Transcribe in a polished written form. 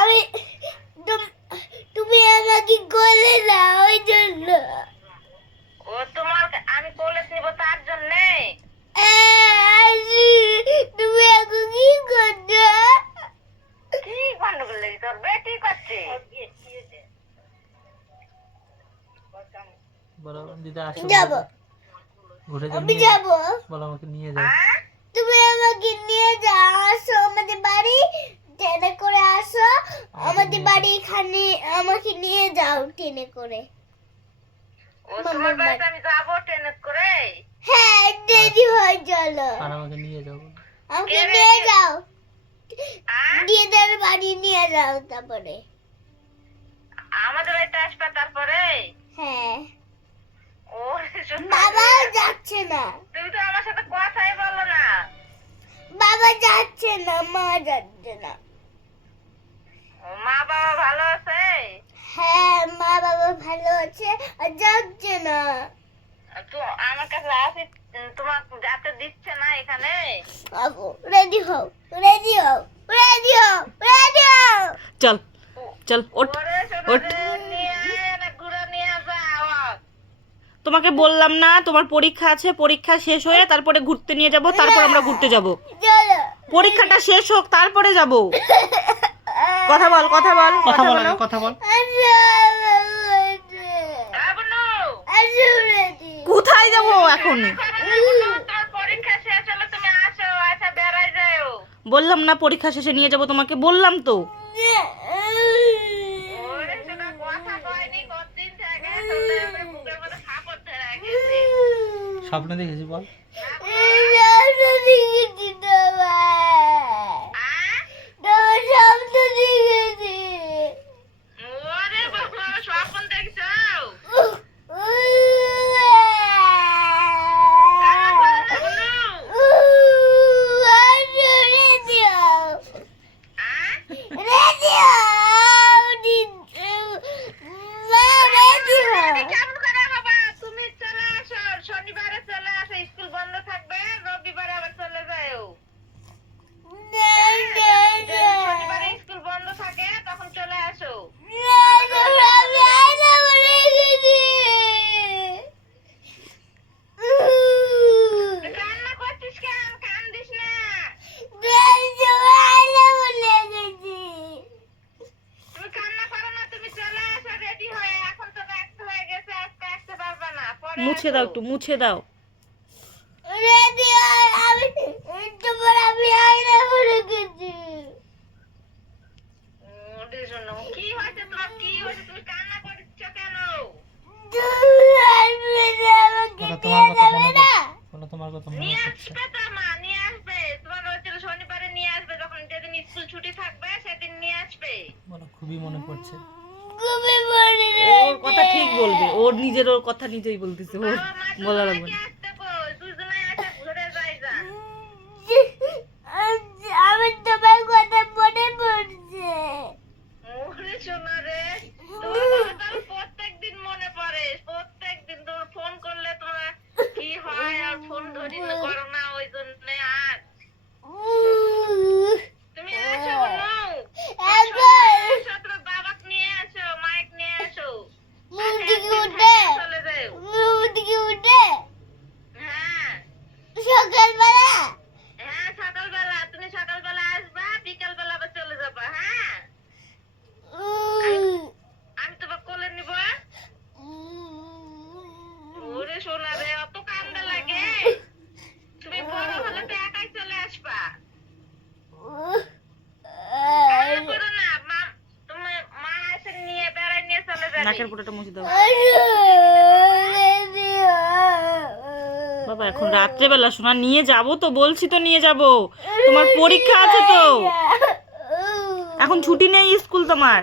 আমি তুমি আমাকে কোলে নাও ওই জন্য। ও তোমার আমি কোলে নিব তার জন্য। তুমি এখন কি করছো? কি গন্ডগোল লেগে তোর বেটি করছে? বলো দিদা আসো যাবো ঘুরে আমি যাবো। বলো আমাকে নিয়ে যাও। তুমি আমাকে নিয়ে যাও, আসো আমাদের বাড়ি, ট্রেনে করে আসো আমাদের বাড়ি, এখানে আমাকে নিয়ে যাও ট্রেনে করে। ও তোমার বাড়িতে আমি যাবো ট্রেনে করে? হ্যাঁ দেরি হয়ে চলো। আর আমাকে নিয়ে যাও। আমাকে নিয়ে যাও, দিদার বাড়ি নিয়ে যাও তারপরে। আমাদের বাড়িতে আসবে তারপরে? হ্যাঁ ও বাবা যাচ্ছে না, তুমি তো আমার সাথে কথাই বলো না। বাবা যাচ্ছে না, মা যাচ্ছে না। ও মা বাবা ভালো আছে? হ্যাঁ মা বাবা ভালো আছে, আর যাচ্ছে না। তো আমার কাছে আসি, তোমার যাতে দিচ্ছে না এখানে। রেডি হও, রেডি হও, রেডি হও, রেডি হও। চল চল ওঠ ওরে ওঠ। সোনারে নিয়ে আয় না ঘুরে নিয়ে যাও। তোমাকে বললাম না তোমার পরীক্ষা আছে, পরীক্ষা শেষ হয়ে তারপরে ঘুরতে নিয়ে যাব, তারপর আমরা ঘুরতে যাব। চলো পরীক্ষাটা শেষ হোক তারপরে যাব। কথা বল কথা বল কথা বল কথা বল। কোথায় যাব এখন? তোমার পরীক্ষা শেষ হলে তুমি আসো, আচ্ছা বেড়াই যাও। বললাম না পরীক্ষা শেষে নিয়ে যাব, তোমাকে বললাম তো। ওরে সোনা কথা কয়নি কতদিন থেকে, তোদের আমার বুকের মধ্যে ফাপড় ধরে গেছে। স্বপ্ন দেখেছি বল। ওরে বাবা স্বপ্ন দেখছো? কেমন করে বাবা? তুমি চলে আসো, শনিবারে চলে আসো, স্কুল বন্ধ থাকবে, রবিবারে আবার চলে যাও। শনিবারে স্কুল বন্ধ থাকে তখন চলে আসো। তুই কান্না করছিস কেন? কান্দিস না। তুমি কান্না করো না, তুমি চলে আসো রেডি হয়ে। এখন তো ব্যস্ত হয়ে গেছে, আজকে আসতে পারবে না, পরে মুছে দাও একটু মুছে দাও। ওদের জন্য কি হয়েছে তোমার? কি হয়েছে? তুমি কান্না করছো কেন? তোমার কথা মনে নিয়ে পড়ছে। আসবে তো মা, নিয়ে আসবে। তোমার হচ্ছিল শনিবারে নিয়ে আসবে, যখন যেদিন স্কুল ছুটি থাকবে সেদিন নিয়ে আসবে। বলো খুবই মনে পড়ছে। খুবই মনে ওর কথা ঠিক বলবে, ওর নিজের ওর কথা নিজেই বলতেছে, ওর বাবা মা বলা দুজনে লাগবে কি না। আসতে কই? দুজনে আসে ঘুরে যাই যান। আমার তোমার কথা মনে পড়ছে। ওরে সোনা রে, তোমার কথা তো আমার প্রত্যেকদিন মনে পড়ে। প্রত্যেকদিন তোমার ফোন করলে তোমার কি হয়, আর ফোন ধরি করো না, ওই জন্য। আর তুমি আসো বোনো, আসো, তোমার বাবাকে নিয়ে আসো, মাইক নিয়ে আসো। চলে যাও। হ্যাঁ সকালবেলা হ্যাঁ সকালবেলা, তুমি সকালবেলা আসবা, বিকালবেলা আবার চলে যাবা। হ্যাঁ আমি তোমার কোলে নিব। ওরে সোনা রে, অত কান্দা লাগে? তুমি বড় হলে তো একাই চলে আসবা। কান্না করো না, মা তুমি মা এসে নিয়ে বেড়াই নিয়ে চলে যাবে। নাকের পোটাটা মুছে দাও। বাবা এখন রাত্রেবেলা শোনা, নিয়ে যাব তো বলছি, তো নিয়ে যাব। তোমার পরীক্ষা আছে তো, এখন ছুটি নেই স্কুল তোমার।